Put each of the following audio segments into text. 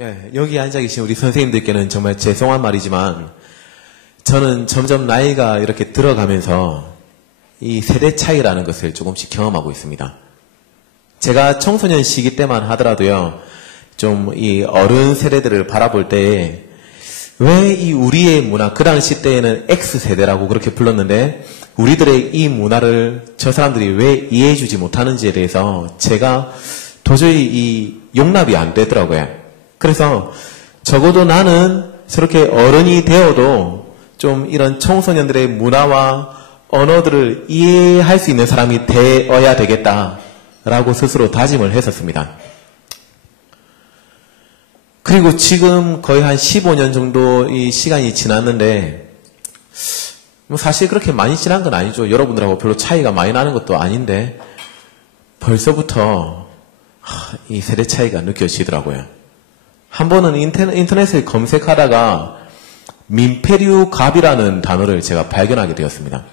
예, 여기 앉아 계신 우리 선생님들께는 정말 죄송한 말이지만 저는 점점 나이가 이렇게 들어가면서 이 세대 차이라는 것을 조금씩 경험하고 있습니다. 제가 청소년 시기 때만 하더라도요, 좀 이 어른 세대들을 바라볼 때에 왜 이 우리의 문화, 그 당시 때에는 X세대라고 그렇게 불렀는데 우리들의 이 문화를 저 사람들이 왜 이해해주지 못하는지에 대해서 제가 도저히 이 용납이 안 되더라고요. 그래서 적어도 나는 저렇게 어른이 되어도 좀 이런 청소년들의 문화와 언어들을 이해할 수 있는 사람이 되어야 되겠다라고 스스로 다짐을 했었습니다. 그리고 지금 거의 한 15년 정도 이 시간이 지났는데 뭐 사실 그렇게 많이 지난 건 아니죠. 여러분들하고 별로 차이가 많이 나는 것도 아닌데 벌써부터 이 세대 차이가 느껴지더라고요. 한 번은 인터넷을 검색하다가 민폐류 갑이라는 단어를 제가 발견하게 되었습니다.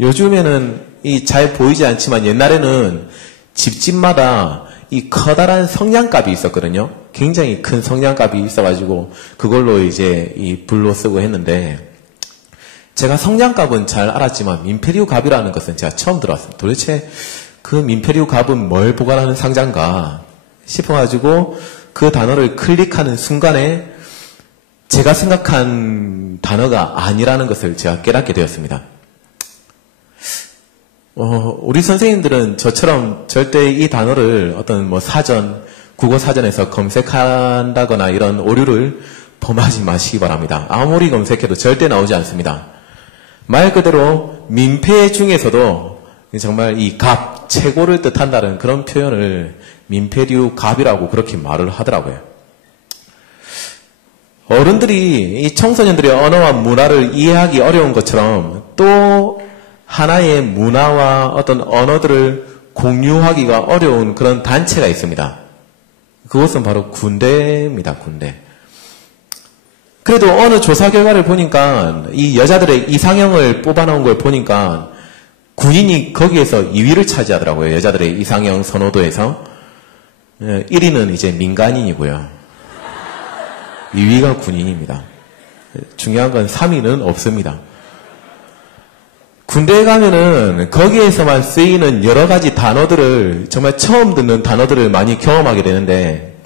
요즘에는 이 잘 보이지 않지만 옛날에는 집집마다 이 커다란 성냥갑이 있었거든요. 굉장히 큰 성냥갑이 있어가지고 그걸로 이제 이 불로 쓰고 했는데 제가 성냥갑은 잘 알았지만 민폐류 갑이라는 것은 제가 처음 들어왔습니다. 도대체 그 민폐류 갑은 뭘 보관하는 상자인가 싶어가지고 그 단어를 클릭하는 순간에 제가 생각한 단어가 아니라는 것을 제가 깨닫게 되었습니다. 우리 선생님들은 저처럼 절대 이 단어를 어떤 뭐 사전, 국어 사전에서 검색한다거나 이런 오류를 범하지 마시기 바랍니다. 아무리 검색해도 절대 나오지 않습니다. 말 그대로 민폐 중에서도 정말 이 갑, 최고를 뜻한다는 그런 표현을 민폐류 갑이라고 그렇게 말을 하더라고요. 어른들이 이 청소년들의 언어와 문화를 이해하기 어려운 것처럼 또 하나의 문화와 어떤 언어들을 공유하기가 어려운 그런 단체가 있습니다. 그것은 바로 군대입니다. 군대. 그래도 어느 조사 결과를 보니까 이 여자들의 이상형을 뽑아놓은 걸 보니까 군인이 거기에서 2위를 차지하더라고요. 여자들의 이상형 선호도에서. 1위는 이제 민간인이고요. 2위가 군인입니다. 중요한 건 3위는 없습니다. 군대에 가면은 거기에서만 쓰이는 여러 가지 단어들을 정말 처음 듣는 단어들을 많이 경험하게 되는데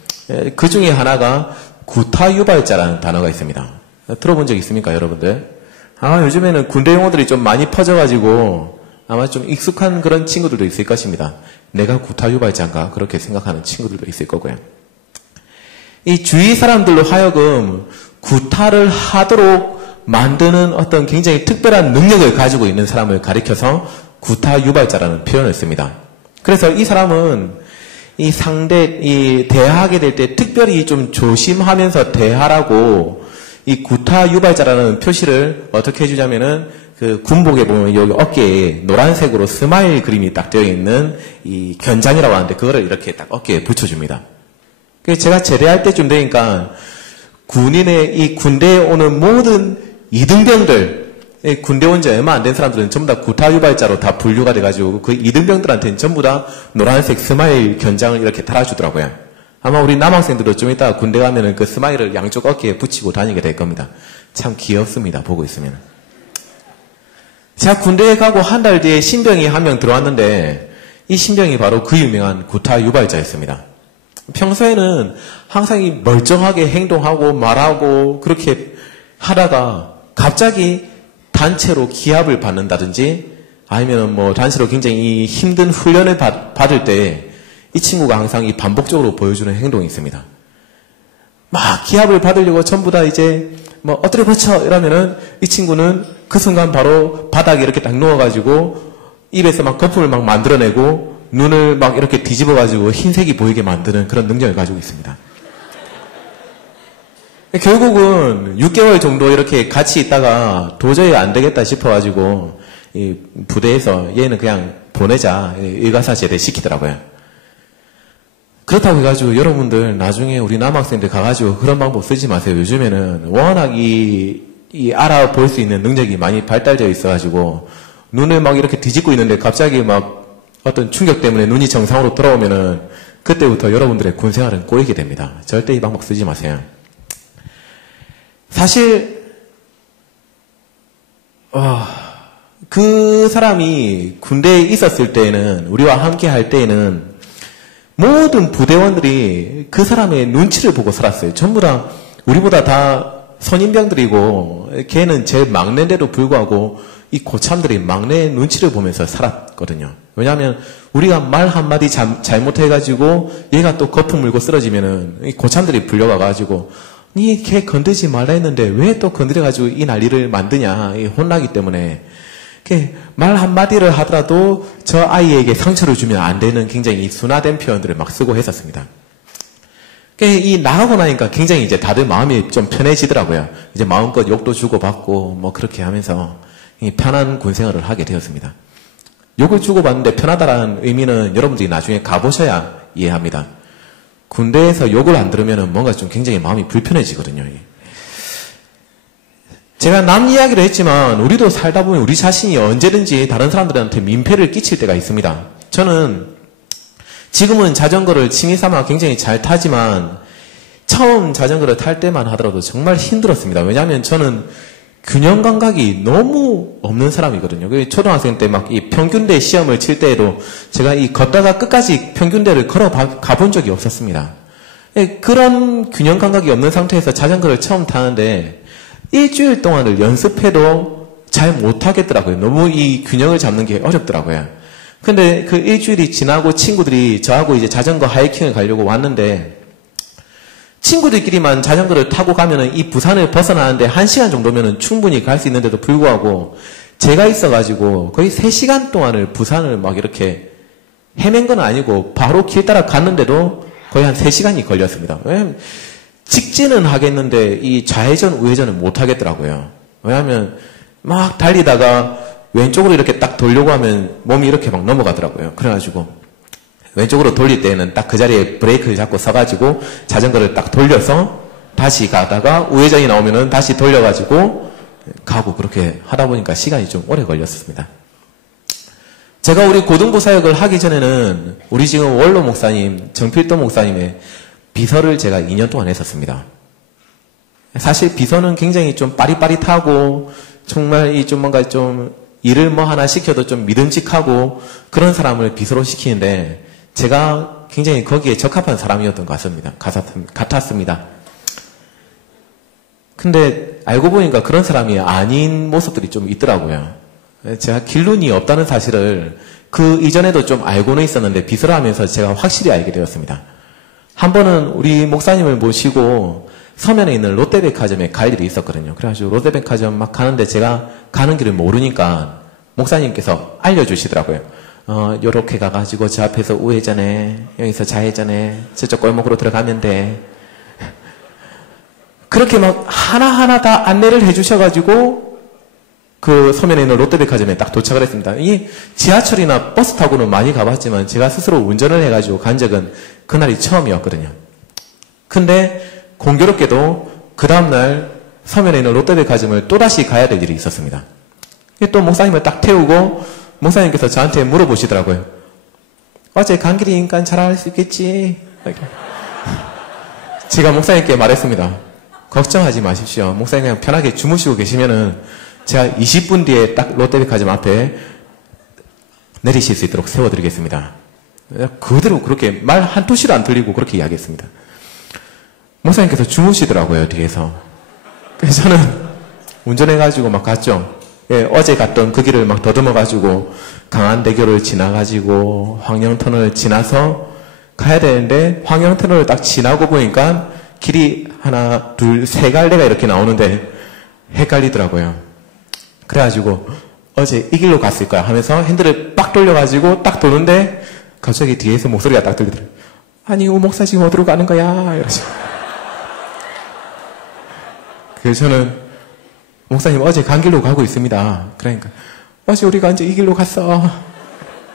그 중에 하나가 구타유발자라는 단어가 있습니다. 들어본 적 있습니까, 여러분들? 요즘에는 군대 용어들이 좀 많이 퍼져가지고 아마 좀 익숙한 그런 친구들도 있을 것입니다. 내가 구타유발자인가? 그렇게 생각하는 친구들도 있을 거고요. 이 주위 사람들로 하여금 구타를 하도록 만드는 어떤 굉장히 특별한 능력을 가지고 있는 사람을 가리켜서 구타유발자라는 표현을 씁니다. 그래서 이 사람은 이 대하게 될 때 특별히 좀 조심하면서 대하라고 이 구타유발자라는 표시를 어떻게 해주냐면은 그 군복에 보면 여기 어깨에 노란색으로 스마일 그림이 딱 되어 있는 이 견장이라고 하는데 그거를 이렇게 딱 어깨에 붙여줍니다. 그래서 제가 제대할 때쯤 되니까 군인의 이 군대에 오는 모든 이등병들, 군대 온 지 얼마 안 된 사람들은 전부 다 구타유발자로 다 분류가 돼가지고 그 이등병들한테는 전부 다 노란색 스마일 견장을 이렇게 달아주더라고요. 아마 우리 남학생들도 좀 이따가 군대 가면은 그 스마일을 양쪽 어깨에 붙이고 다니게 될 겁니다. 참 귀엽습니다. 보고 있으면. 제가 군대에 가고 한 달 뒤에 신병이 한 명 들어왔는데 이 신병이 바로 그 유명한 구타유발자였습니다. 평소에는 항상 이 멀쩡하게 행동하고 말하고 그렇게 하다가 갑자기 단체로 기합을 받는다든지 아니면 뭐 단체로 굉장히 힘든 훈련을 받을 때 이 친구가 항상 이 반복적으로 보여주는 행동이 있습니다. 막 기합을 받으려고 전부 다 이제 뭐 엎드려 버쳐 이러면은 이 친구는 그 순간 바로 바닥에 이렇게 딱 누워가지고 입에서 막 거품을 막 만들어내고 눈을 막 이렇게 뒤집어가지고 흰색이 보이게 만드는 그런 능력을 가지고 있습니다. 결국은 6개월 정도 이렇게 같이 있다가 도저히 안 되겠다 싶어가지고 이 부대에서 얘는 그냥 보내자 의가사시에 시키더라고요. 그렇다고 해가지고 여러분들 나중에 우리 남학생들 가가지고 그런 방법 쓰지 마세요. 요즘에는 워낙 이 알아볼 수 있는 능력이 많이 발달되어 있어가지고 눈을 막 이렇게 뒤집고 있는데 갑자기 막 어떤 충격 때문에 눈이 정상으로 돌아오면은 그때부터 여러분들의 군생활은 꼬이게 됩니다. 절대 이 방법 쓰지 마세요. 사실 그 사람이 군대에 있었을 때에는, 우리와 함께 할 때에는 모든 부대원들이 그 사람의 눈치를 보고 살았어요. 전부 다 우리보다 다 선임병들이고, 걔는 제일 막내인데도 불구하고 이 고참들이 막내의 눈치를 보면서 살았거든요. 왜냐하면 우리가 말 한마디 잘못해가지고 얘가 또 거품 물고 쓰러지면은 이 고참들이 불려가가지고 니 걔 건드지 말라 했는데 왜 또 건드려가지고 이 난리를 만드냐, 혼나기 때문에 말 한마디를 하더라도 저 아이에게 상처를 주면 안 되는 굉장히 순화된 표현들을 막 쓰고 했었습니다. 이 나가고 나니까 굉장히 이제 다들 마음이 좀 편해지더라고요. 이제 마음껏 욕도 주고받고 뭐 그렇게 하면서 편한 군생활을 하게 되었습니다. 욕을 주고받는데 편하다라는 의미는 여러분들이 나중에 가보셔야 이해합니다. 군대에서 욕을 안 들으면 뭔가 좀 굉장히 마음이 불편해지거든요. 제가 남 이야기를 했지만 우리도 살다 보면 우리 자신이 언제든지 다른 사람들한테 민폐를 끼칠 때가 있습니다. 저는 지금은 자전거를 취미삼아 굉장히 잘 타지만 처음 자전거를 탈 때만 하더라도 정말 힘들었습니다. 왜냐하면 저는 균형 감각이 너무 없는 사람이거든요. 초등학생 때 막 이 평균대 시험을 칠 때에도 제가 이 걷다가 끝까지 평균대를 걸어 가본 적이 없었습니다. 그런 균형 감각이 없는 상태에서 자전거를 처음 타는데 일주일 동안을 연습해도 잘 못하겠더라고요. 너무 이 균형을 잡는 게 어렵더라고요. 근데 그 일주일이 지나고 친구들이 저하고 이제 자전거 하이킹을 가려고 왔는데 친구들끼리만 자전거를 타고 가면은 이 부산을 벗어나는데 1시간 정도면은 충분히 갈 수 있는데도 불구하고 제가 있어가지고 거의 3시간 동안을 부산을 막 이렇게 헤맨 건 아니고 바로 길 따라 갔는데도 거의 한 3시간이 걸렸습니다. 왜냐면 직진은 하겠는데 이 좌회전 우회전은 못 하겠더라고요. 왜냐하면 막 달리다가 왼쪽으로 이렇게 딱 돌려고 하면 몸이 이렇게 막 넘어가더라고요. 그래가지고 왼쪽으로 돌릴 때는 딱 그 자리에 브레이크를 잡고 서가지고 자전거를 딱 돌려서 다시 가다가 우회전이 나오면은 다시 돌려가지고 가고 그렇게 하다 보니까 시간이 좀 오래 걸렸습니다. 제가 우리 고등부 사역을 하기 전에는 우리 지금 원로 목사님, 정필도 목사님의 비서를 제가 2년 동안 했었습니다. 사실 비서는 굉장히 좀 빠릿빠릿하고 정말 이 좀 뭔가 좀 일을 뭐 하나 시켜도 좀 믿음직하고 그런 사람을 비서로 시키는데 제가 굉장히 거기에 적합한 사람이었던 것 같았습니다. 근데 알고 보니까 그런 사람이 아닌 모습들이 좀 있더라고요. 제가 길눈이 없다는 사실을 그 이전에도 좀 알고는 있었는데 비서를 하면서 제가 확실히 알게 되었습니다. 한 번은 우리 목사님을 모시고 서면에 있는 롯데백화점에 갈 일이 있었거든요. 그래가지고 롯데백화점 막 가는데 제가 가는 길을 모르니까 목사님께서 알려주시더라고요. 요렇게 가가지고 저 앞에서 우회전해, 여기서 좌회전해, 저쪽 골목으로 들어가면 돼. 그렇게 막 하나하나 다 안내를 해주셔가지고 그 서면에 있는 롯데백화점에 딱 도착을 했습니다. 이 지하철이나 버스 타고는 많이 가봤지만 제가 스스로 운전을 해가지고 간 적은 그날이 처음이었거든요. 근데 공교롭게도 그 다음날 서면에 있는 롯데백화점을 또다시 가야 될 일이 있었습니다. 또 목사님을 딱 태우고 목사님께서 저한테 물어보시더라고요. 어제 간 길이니까 잘 알 수 있겠지? 제가 목사님께 말했습니다. 걱정하지 마십시오. 목사님 그냥 편하게 주무시고 계시면은 제가 20분 뒤에 딱 롯데백화점 앞에 내리실 수 있도록 세워드리겠습니다. 그대로 그렇게 말 한토시도 안 들리고 그렇게 이야기했습니다. 목사님께서 주무시더라고요, 뒤에서. 그래서 저는 운전해가지고 막 갔죠. 예, 어제 갔던 그 길을 막 더듬어가지고 강안대교를 지나가지고 황령터널을 지나서 가야 되는데 황령터널을 딱 지나고 보니까 길이 하나, 둘, 세 갈래가 이렇게 나오는데 헷갈리더라고요. 그래가지고 어제 이 길로 갔을 거야 하면서 핸들을 빡 돌려가지고 딱 도는데 갑자기 뒤에서 목소리가 딱 들리더라고요. 아니, 오 목사 지금 어디로 가는 거야? 이러시고. 그래서 저는 목사님 어제 간 길로 가고 있습니다. 그러니까 어제 우리가 이제 이 길로 갔어.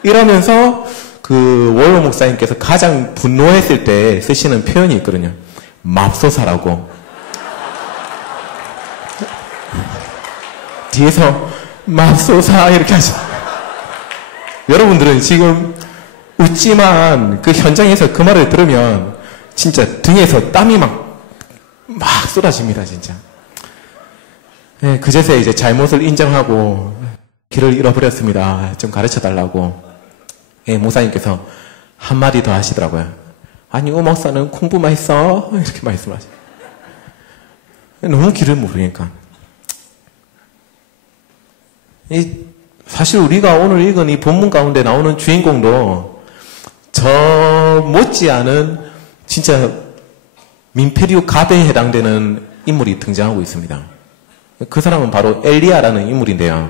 이러면서 그 원로 목사님께서 가장 분노했을 때 쓰시는 표현이 있거든요. 맙소사라고. 뒤에서 맙소사 이렇게 하죠. 여러분들은 지금 웃지만 그 현장에서 그 말을 들으면 진짜 등에서 땀이 막 쏟아집니다, 진짜. 예, 그제서야 이제 잘못을 인정하고 길을 잃어버렸습니다. 좀 가르쳐 달라고. 예, 목사님께서 한마디 더 하시더라고요. 아니, 목사는 공부만 했어? 이렇게 말씀하셔요. 너무 길을 모르니까. 사실 우리가 오늘 읽은 이 본문 가운데 나오는 주인공도 저 못지않은 진짜 민폐류 가대에 해당되는 인물이 등장하고 있습니다. 그 사람은 바로 엘리야라는 인물인데요.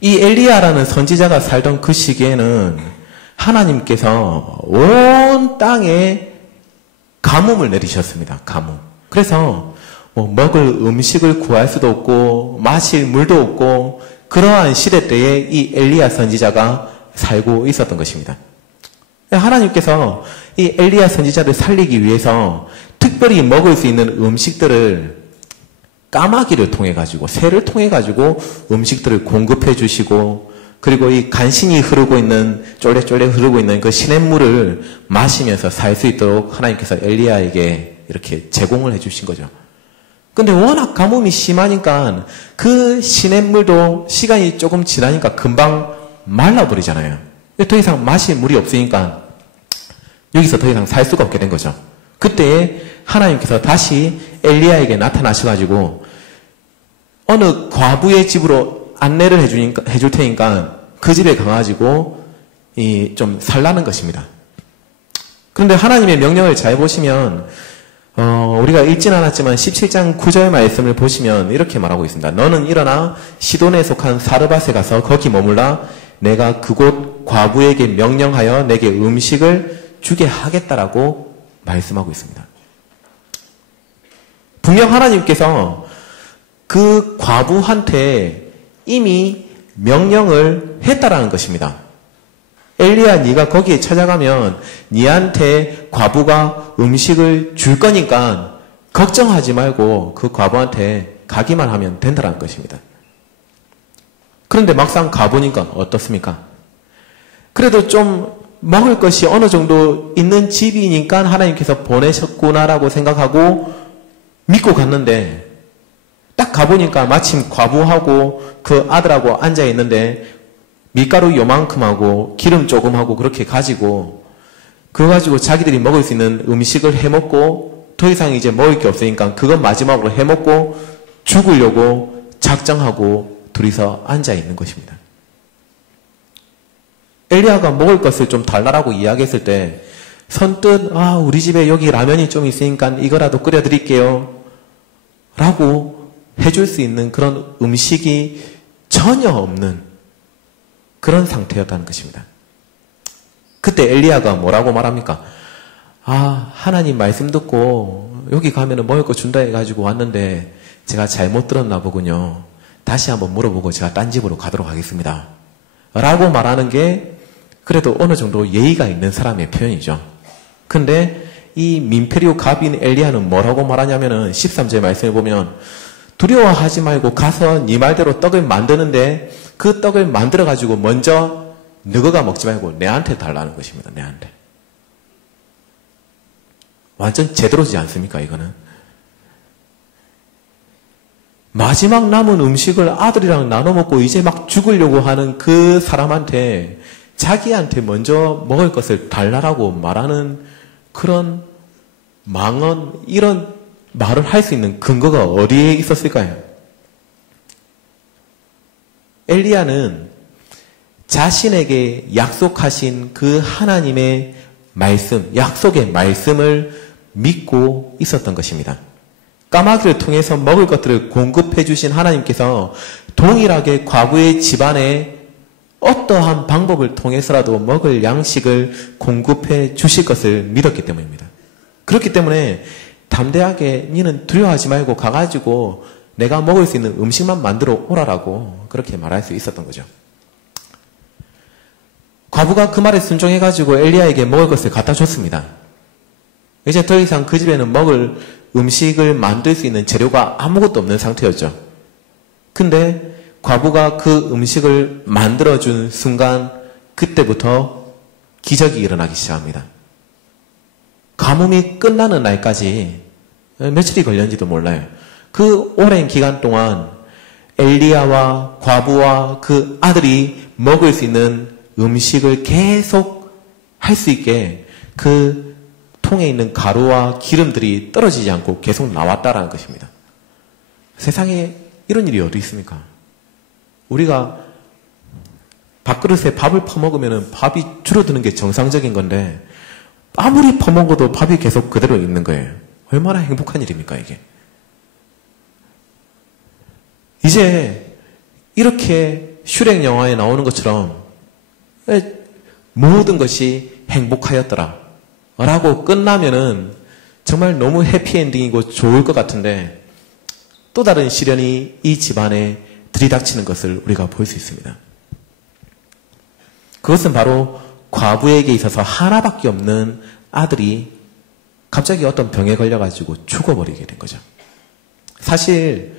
이 엘리야라는 선지자가 살던 그 시기에는 하나님께서 온 땅에 가뭄을 내리셨습니다. 가뭄. 그래서 먹을 음식을 구할 수도 없고 마실 물도 없고 그러한 시대 때에 이 엘리야 선지자가 살고 있었던 것입니다. 하나님께서 이 엘리야 선지자를 살리기 위해서 특별히 먹을 수 있는 음식들을 까마귀를 통해 가지고 새를 통해 가지고 음식들을 공급해 주시고 그리고 이 간신히 흐르고 있는 쫄래쫄래 흐르고 있는 그 시냇물을 마시면서 살 수 있도록 하나님께서 엘리야에게 이렇게 제공을 해 주신 거죠. 근데 워낙 가뭄이 심하니까 그 시냇물도 시간이 조금 지나니까 금방 말라버리잖아요. 더 이상 마실 물이 없으니까 여기서 더 이상 살 수가 없게 된 거죠. 그때 하나님께서 다시 엘리야에게 나타나셔가지고 어느 과부의 집으로 안내를 해줄 테니까 그 집에 가가지고 좀 살라는 것입니다. 그런데 하나님의 명령을 잘 보시면 우리가 읽진 않았지만 17장 9절 말씀을 보시면 이렇게 말하고 있습니다. 너는 일어나 시돈에 속한 사르밧에 가서 거기 머물라 내가 그곳 과부에게 명령하여 내게 음식을 주게 하겠다라고 말씀하고 있습니다. 분명 하나님께서 그 과부한테 이미 명령을 했다라는 것입니다. 엘리야 네가 거기에 찾아가면 네한테 과부가 음식을 줄 거니까 걱정하지 말고 그 과부한테 가기만 하면 된다는 것입니다. 그런데 막상 가보니까 어떻습니까? 그래도 좀 먹을 것이 어느 정도 있는 집이니까 하나님께서 보내셨구나라고 생각하고 믿고 갔는데 딱 가보니까 마침 과부하고 그 아들하고 앉아있는데 밀가루 요만큼 하고 기름 조금 하고 그렇게 가지고 그거 가지고 자기들이 먹을 수 있는 음식을 해먹고 더 이상 이제 먹을 게 없으니까 그건 마지막으로 해먹고 죽으려고 작정하고 둘이서 앉아있는 것입니다. 엘리야가 먹을 것을 좀 달라라고 이야기했을 때 선뜻 우리 집에 여기 라면이 좀 있으니까 이거라도 끓여드릴게요 라고 해줄 수 있는 그런 음식이 전혀 없는 그런 상태였다는 것입니다. 그때 엘리야가 뭐라고 말합니까? 하나님 말씀 듣고 여기 가면은 먹을 거 준다 해가지고 왔는데 제가 잘못 들었나 보군요. 다시 한번 물어보고 제가 딴 집으로 가도록 하겠습니다. 라고 말하는 게 그래도 어느 정도 예의가 있는 사람의 표현이죠. 근데 이 민폐류 갑인 엘리야는 뭐라고 말하냐면은 13절 말씀을 보면 두려워하지 말고 가서 네 말대로 떡을 만드는데 그 떡을 만들어가지고 먼저 너가 먹지 말고 내한테 달라는 것입니다. 내한테. 완전 제대로지 않습니까? 이거는. 마지막 남은 음식을 아들이랑 나눠 먹고 이제 막 죽으려고 하는 그 사람한테 자기한테 먼저 먹을 것을 달라라고 말하는 그런 망언, 이런 말을 할 수 있는 근거가 어디에 있었을까요? 엘리야는 자신에게 약속하신 그 하나님의 말씀, 약속의 말씀을 믿고 있었던 것입니다. 까마귀를 통해서 먹을 것들을 공급해 주신 하나님께서 동일하게 과부의 집안에 어떠한 방법을 통해서라도 먹을 양식을 공급해 주실 것을 믿었기 때문입니다. 그렇기 때문에 담대하게 니는 두려워하지 말고 가가지고 내가 먹을 수 있는 음식만 만들어 오라라고 그렇게 말할 수 있었던 거죠. 과부가 그 말에 순종해가지고 엘리야에게 먹을 것을 갖다 줬습니다. 이제 더 이상 그 집에는 먹을 음식을 만들 수 있는 재료가 아무것도 없는 상태였죠. 근데 과부가 그 음식을 만들어준 순간 그때부터 기적이 일어나기 시작합니다. 가뭄이 끝나는 날까지 며칠이 걸렸는지도 몰라요. 그 오랜 기간 동안 엘리야와 과부와 그 아들이 먹을 수 있는 음식을 계속 할 수 있게 그 통에 있는 가루와 기름들이 떨어지지 않고 계속 나왔다라는 것입니다. 세상에 이런 일이 어디 있습니까? 우리가 밥그릇에 밥을 퍼먹으면 밥이 줄어드는 게 정상적인 건데 아무리 퍼먹어도 밥이 계속 그대로 있는 거예요. 얼마나 행복한 일입니까 이게? 이제 이렇게 슈렉 영화에 나오는 것처럼 모든 것이 행복하였더라 라고 끝나면은 정말 너무 해피엔딩이고 좋을 것 같은데 또 다른 시련이 이 집안에 들이닥치는 것을 우리가 볼 수 있습니다. 그것은 바로 과부에게 있어서 하나밖에 없는 아들이 갑자기 어떤 병에 걸려가지고 죽어버리게 된 거죠. 사실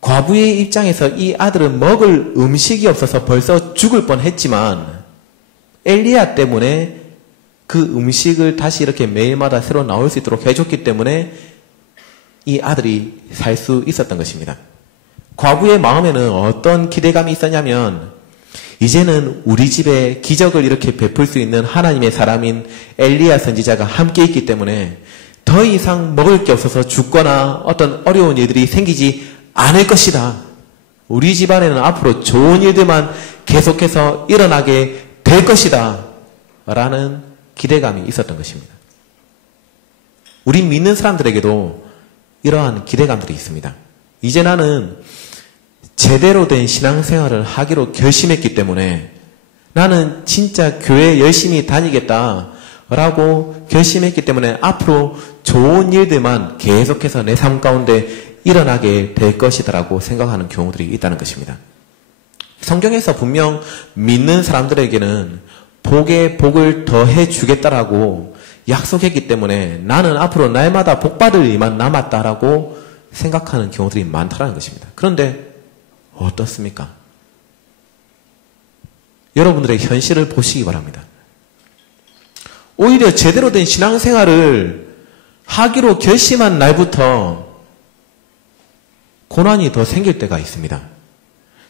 과부의 입장에서 이 아들은 먹을 음식이 없어서 벌써 죽을 뻔했지만 엘리야 때문에 그 음식을 다시 이렇게 매일마다 새로 나올 수 있도록 해줬기 때문에 이 아들이 살 수 있었던 것입니다. 과부의 마음에는 어떤 기대감이 있었냐면 이제는 우리 집에 기적을 이렇게 베풀 수 있는 하나님의 사람인 엘리야 선지자가 함께 있기 때문에 더 이상 먹을 게 없어서 죽거나 어떤 어려운 일들이 생기지 않을 것이다. 우리 집안에는 앞으로 좋은 일들만 계속해서 일어나게 될 것이다. 라는 기대감이 있었던 것입니다. 우리 믿는 사람들에게도 이러한 기대감들이 있습니다. 이제 나는 제대로 된 신앙생활을 하기로 결심했기 때문에 나는 진짜 교회 열심히 다니겠다라고 결심했기 때문에 앞으로 좋은 일들만 계속해서 내 삶 가운데 일어나게 될 것이다라고 생각하는 경우들이 있다는 것입니다. 성경에서 분명 믿는 사람들에게는 복에 복을 더해 주겠다라고 약속했기 때문에 나는 앞으로 날마다 복받을 일만 남았다라고 생각하는 경우들이 많다는 것입니다. 그런데 어떻습니까? 여러분들의 현실을 보시기 바랍니다. 오히려 제대로 된 신앙생활을 하기로 결심한 날부터 고난이 더 생길 때가 있습니다.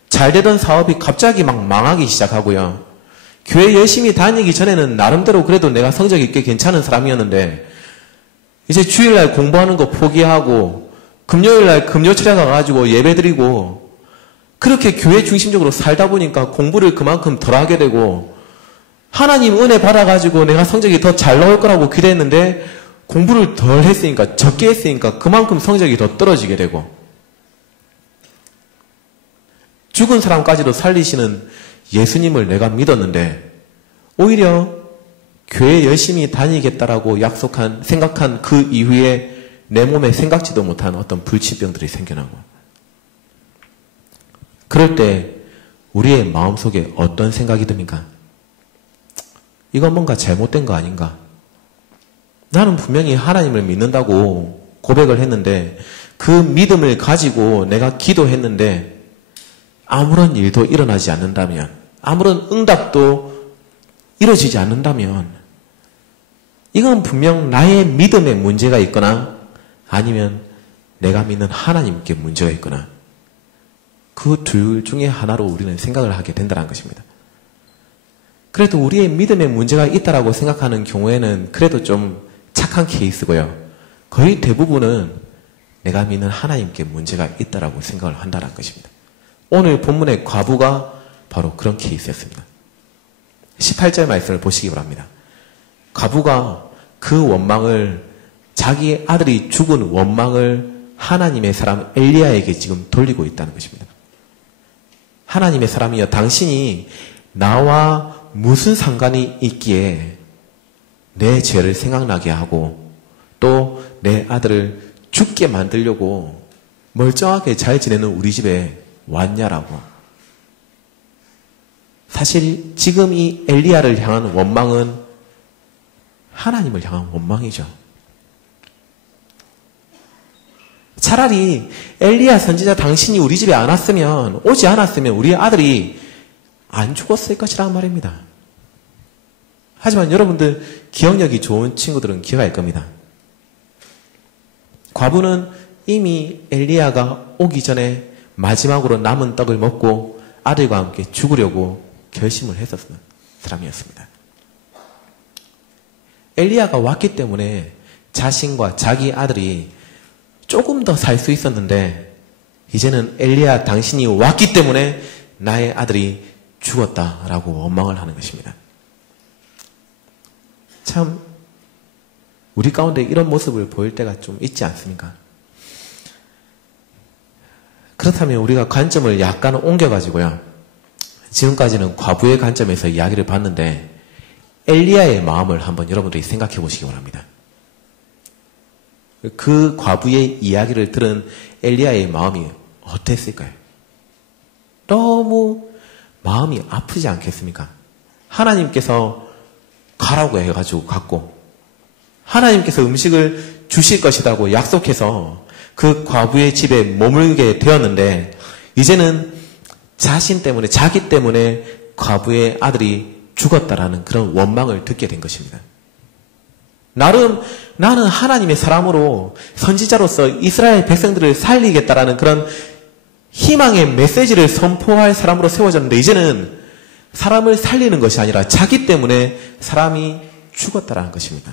잘 되던 사업이 갑자기 막 망하기 시작하고요. 교회 열심히 다니기 전에는 나름대로 그래도 내가 성적이 꽤 괜찮은 사람이었는데 이제 주일날 공부하는 거 포기하고 금요일날 금요철에 가가지고 예배드리고 그렇게 교회 중심적으로 살다 보니까 공부를 그만큼 덜 하게 되고 하나님 은혜 받아가지고 내가 성적이 더 잘 나올 거라고 기대했는데 공부를 덜 했으니까 적게 했으니까 그만큼 성적이 더 떨어지게 되고 죽은 사람까지도 살리시는 예수님을 내가 믿었는데 오히려 교회 열심히 다니겠다라고 생각한 그 이후에 내 몸에 생각지도 못한 어떤 불치병들이 생겨나고 그럴 때 우리의 마음속에 어떤 생각이 듭니까? 이건 뭔가 잘못된 거 아닌가? 나는 분명히 하나님을 믿는다고 고백을 했는데 그 믿음을 가지고 내가 기도했는데 아무런 일도 일어나지 않는다면 아무런 응답도 이루어지지 않는다면 이건 분명 나의 믿음에 문제가 있거나 아니면 내가 믿는 하나님께 문제가 있거나 그 둘 중에 하나로 우리는 생각을 하게 된다는 것입니다. 그래도 우리의 믿음에 문제가 있다라고 생각하는 경우에는 그래도 좀 착한 케이스고요. 거의 대부분은 내가 믿는 하나님께 문제가 있다라고 생각을 한다는 것입니다. 오늘 본문의 과부가 바로 그런 케이스였습니다. 18절 말씀을 보시기 바랍니다. 과부가 그 원망을 자기 아들이 죽은 원망을 하나님의 사람 엘리야에게 지금 돌리고 있다는 것입니다. 하나님의 사람이여 당신이 나와 무슨 상관이 있기에 내 죄를 생각나게 하고 또 내 아들을 죽게 만들려고 멀쩡하게 잘 지내는 우리 집에 왔냐라고. 사실 지금 이 엘리야를 향한 원망은 하나님을 향한 원망이죠. 차라리 엘리야 선지자 당신이 우리 집에 안 왔으면 오지 않았으면 우리 아들이 안 죽었을 것이란 말입니다. 하지만 여러분들 기억력이 좋은 친구들은 기억할 겁니다. 과부는 이미 엘리야가 오기 전에 마지막으로 남은 떡을 먹고 아들과 함께 죽으려고 결심을 했었던 사람이었습니다. 엘리야가 왔기 때문에 자신과 자기 아들이 조금 더 살 수 있었는데 이제는 엘리야 당신이 왔기 때문에 나의 아들이 죽었다라고 원망을 하는 것입니다. 참 우리 가운데 이런 모습을 보일 때가 좀 있지 않습니까? 그렇다면 우리가 관점을 약간 옮겨가지고요. 지금까지는 과부의 관점에서 이야기를 봤는데 엘리야의 마음을 한번 여러분들이 생각해 보시기 바랍니다. 그 과부의 이야기를 들은 엘리야의 마음이 어땠을까요? 너무 마음이 아프지 않겠습니까? 하나님께서 가라고 해가지고 갔고 하나님께서 음식을 주실 것이라고 약속해서 그 과부의 집에 머물게 되었는데 이제는 자신 때문에 자기 때문에 과부의 아들이 죽었다라는 그런 원망을 듣게 된 것입니다. 나름 나는 하나님의 사람으로 선지자로서 이스라엘 백성들을 살리겠다라는 그런 희망의 메시지를 선포할 사람으로 세워졌는데 이제는 사람을 살리는 것이 아니라 자기 때문에 사람이 죽었다라는 것입니다.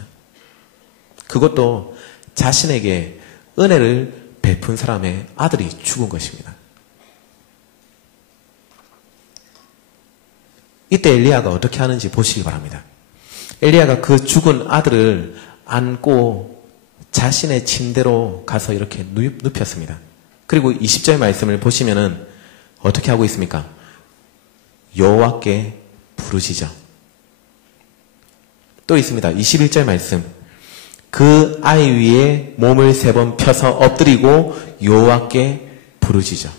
그것도 자신에게 은혜를 베푼 사람의 아들이 죽은 것입니다. 이때 엘리야가 어떻게 하는지 보시기 바랍니다. 엘리야가 그 죽은 아들을 안고 자신의 침대로 가서 이렇게 눕혔습니다. 그리고 20절 말씀을 보시면은 어떻게 하고 있습니까? 여호와께 부르짖어. 또 있습니다. 21절 말씀. 그 아이 위에 몸을 3번 펴서 엎드리고 여호와께 부르짖어.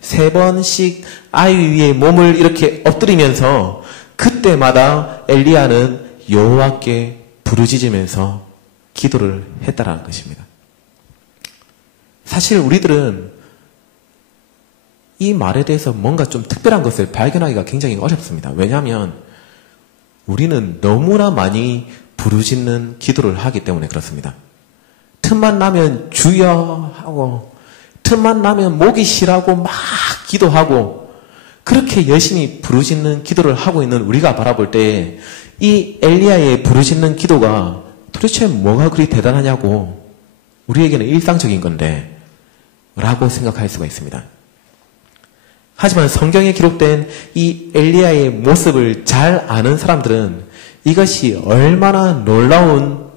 3번씩 아이 위에 몸을 이렇게 엎드리면서 그때마다 엘리야는 여호와께 부르짖으면서 기도를 했다라는 것입니다. 사실 우리들은 이 말에 대해서 뭔가 좀 특별한 것을 발견하기가 굉장히 어렵습니다. 왜냐하면 우리는 너무나 많이 부르짖는 기도를 하기 때문에 그렇습니다. 틈만 나면 주여 하고 틈만 나면 목이 쉬라고 막 기도하고 그렇게 열심히 부르짖는 기도를 하고 있는 우리가 바라볼 때 이 엘리야의 부르짖는 기도가 도대체 뭐가 그리 대단하냐고 우리에게는 일상적인 건데 라고 생각할 수가 있습니다. 하지만 성경에 기록된 이 엘리야의 모습을 잘 아는 사람들은 이것이 얼마나 놀라운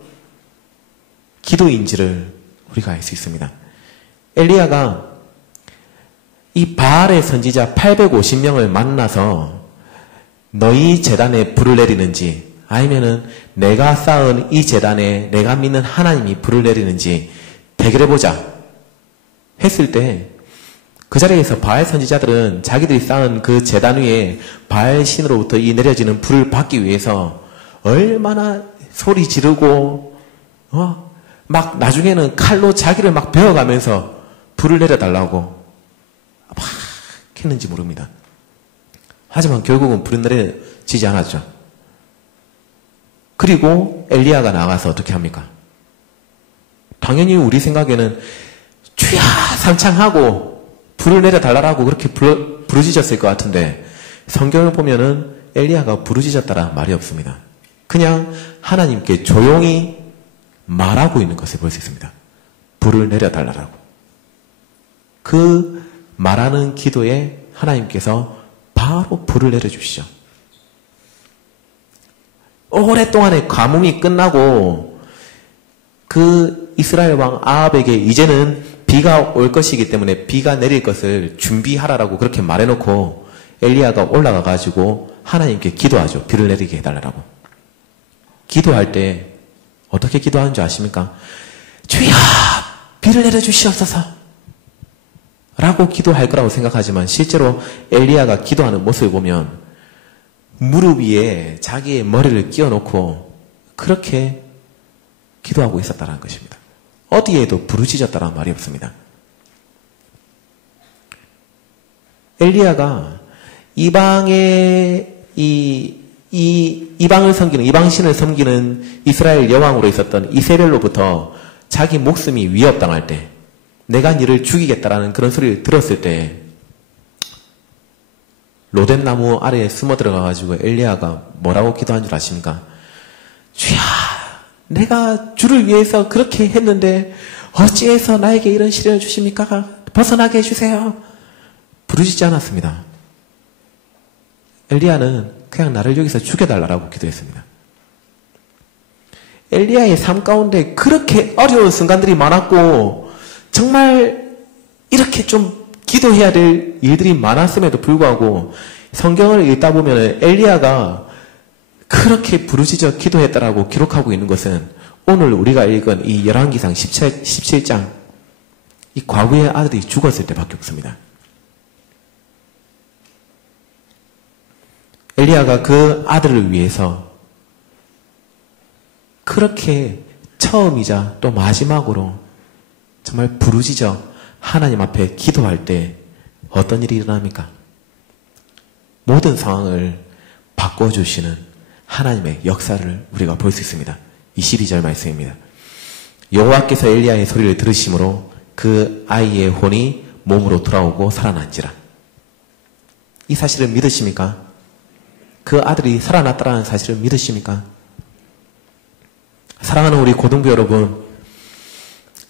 기도인지를 우리가 알 수 있습니다. 엘리야가 이 바알의 선지자 850명을 만나서 너희 제단에 불을 내리는지 아니면은 내가 쌓은 이 제단에 내가 믿는 하나님이 불을 내리는지 대결해보자 했을 때 그 자리에서 바알 선지자들은 자기들이 쌓은 그 제단 위에 바알 신으로부터 이 내려지는 불을 받기 위해서 얼마나 소리 지르고 막 나중에는 칼로 자기를 막 베어가면서 불을 내려달라고 막 했는지 모릅니다. 하지만 결국은 불은 내려지지 않았죠. 그리고 엘리야가 나가서 어떻게 합니까? 당연히 우리 생각에는 주야 삼창하고 불을 내려달라고 그렇게 부르짖었을 것 같은데 성경을 보면은 엘리야가 부르짖었다라 말이 없습니다. 그냥 하나님께 조용히 말하고 있는 것을 볼 수 있습니다. 불을 내려달라고. 그 말하는 기도에 하나님께서 바로 불을 내려주시죠. 오랫동안의 가뭄이 끝나고 그 이스라엘 왕 아합에게 이제는 비가 올 것이기 때문에 비가 내릴 것을 준비하라라고 그렇게 말해놓고 엘리야가 올라가가지고 하나님께 기도하죠. 비를 내리게 해달라고. 기도할 때 어떻게 기도하는 줄 아십니까? 주야 비를 내려주시옵소서 라고 기도할 거라고 생각하지만 실제로 엘리야가 기도하는 모습을 보면 무릎 위에 자기의 머리를 끼워놓고 그렇게 기도하고 있었다는 것입니다. 어디에도 부르짖었다는 말이 없습니다. 이방의 이방을 섬기는, 이방신을 섬기는 이스라엘 여왕으로 있었던 이세벨로부터 자기 목숨이 위협당할 때, 내가 니를 죽이겠다라는 그런 소리를 들었을 때, 로뎀나무 아래에 숨어 들어가가지고 엘리야가 뭐라고 기도한 줄 아십니까? 주야, 내가 주를 위해서 그렇게 했는데 어찌해서 나에게 이런 시련을 주십니까? 벗어나게 해주세요. 부르짖지 않았습니다. 엘리야는 그냥 나를 여기서 죽여달라고 기도했습니다. 엘리야의 삶 가운데 그렇게 어려운 순간들이 많았고 정말 이렇게 좀 기도해야 될 일들이 많았음에도 불구하고 성경을 읽다 보면 엘리야가 그렇게 부르짖어 기도했다라고 기록하고 있는 것은 오늘 우리가 읽은 이 열왕기상 17장 이 과거의 아들이 죽었을 때밖에 없습니다. 엘리야가 그 아들을 위해서 그렇게 처음이자 또 마지막으로 정말 부르짖어 하나님 앞에 기도할 때 어떤 일이 일어납니까? 모든 상황을 바꿔주시는 하나님의 역사를 우리가 볼 수 있습니다. 22절 말씀입니다. 여호와께서 엘리야의 소리를 들으심으로 그 아이의 혼이 몸으로 돌아오고 살아난지라. 이 사실을 믿으십니까? 그 아들이 살아났다는 사실을 믿으십니까? 사랑하는 우리 고등부 여러분,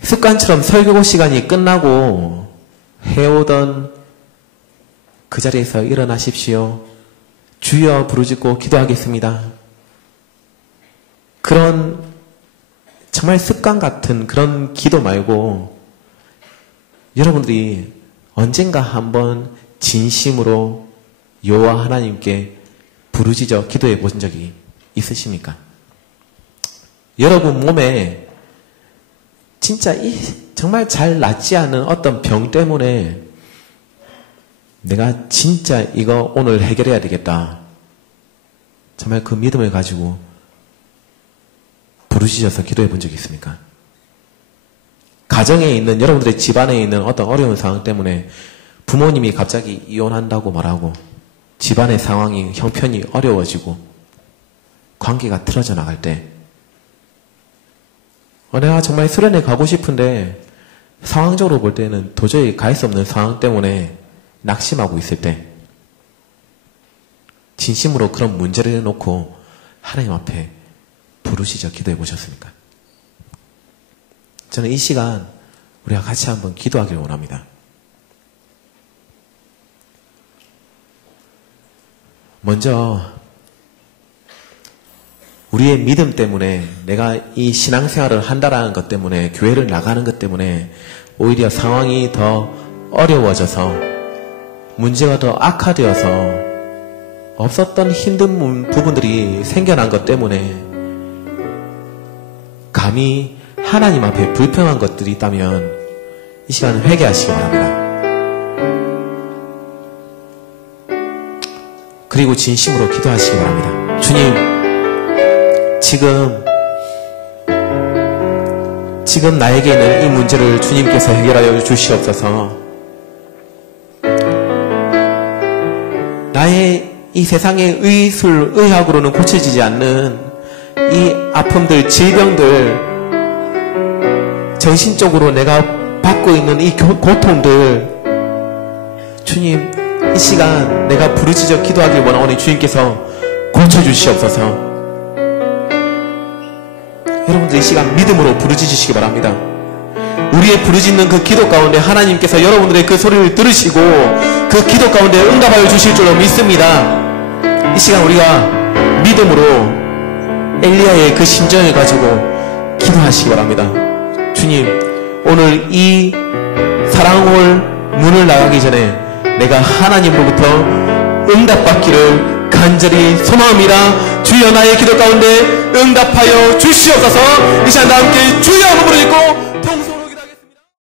습관처럼 설교 시간이 끝나고 해오던 그 자리에서 일어나십시오. 주여 부르짖고 기도하겠습니다. 그런 정말 습관 같은 그런 기도 말고 여러분들이 언젠가 한번 진심으로 여호와 하나님께 부르짖어 기도해 보신 적이 있으십니까? 여러분 몸에 진짜 정말 잘 낫지 않은 어떤 병 때문에 내가 진짜 이거 오늘 해결해야 되겠다. 정말 그 믿음을 가지고 부르짖어서 기도해 본 적이 있습니까? 가정에 있는, 여러분들의 집안에 있는 어떤 어려운 상황 때문에 부모님이 갑자기 이혼한다고 말하고 집안의 상황이 형편이 어려워지고 관계가 틀어져 나갈 때 내가 정말 수련회 가고 싶은데 상황적으로 볼 때는 도저히 갈 수 없는 상황 때문에 낙심하고 있을 때 진심으로 그런 문제를 놓고 하나님 앞에 부르짖어 기도해 보셨습니까? 저는 이 시간 우리가 같이 한번 기도하기를 원합니다. 먼저 우리의 믿음 때문에 내가 이 신앙생활을 한다라는 것 때문에 교회를 나가는 것 때문에 오히려 상황이 더 어려워져서 문제가 더 악화되어서 없었던 힘든 부분들이 생겨난 것 때문에 감히 하나님 앞에 불평한 것들이 있다면 이 시간 회개하시기 바랍니다. 그리고 진심으로 기도하시기 바랍니다. 주님, 지금 나에게 있는 이 문제를 주님께서 해결하여 주시옵소서. 나의 이 세상의 의학으로는 고쳐지지 않는 이 아픔들, 질병들, 정신적으로 내가 받고 있는 이 고통들, 주님, 이 시간 내가 부르짖어 기도하길 원하오니 주님께서 고쳐주시옵소서. 여러분들 이 시간 믿음으로 부르짖으시기 바랍니다. 우리의 부르짖는 그 기도 가운데 하나님께서 여러분들의 그 소리를 들으시고 그 기도 가운데 응답하여 주실 줄로 믿습니다. 이 시간 우리가 믿음으로 엘리야의 그 심정을 가지고 기도하시기 바랍니다. 주님, 오늘 이 사랑홀 문을 나가기 전에 내가 하나님으로부터 응답받기를 간절히 소망합니다. 주여 나의 기도 가운데 응답하여 주시옵소서. 이 시간 다 함께 주여 한번 부르짖고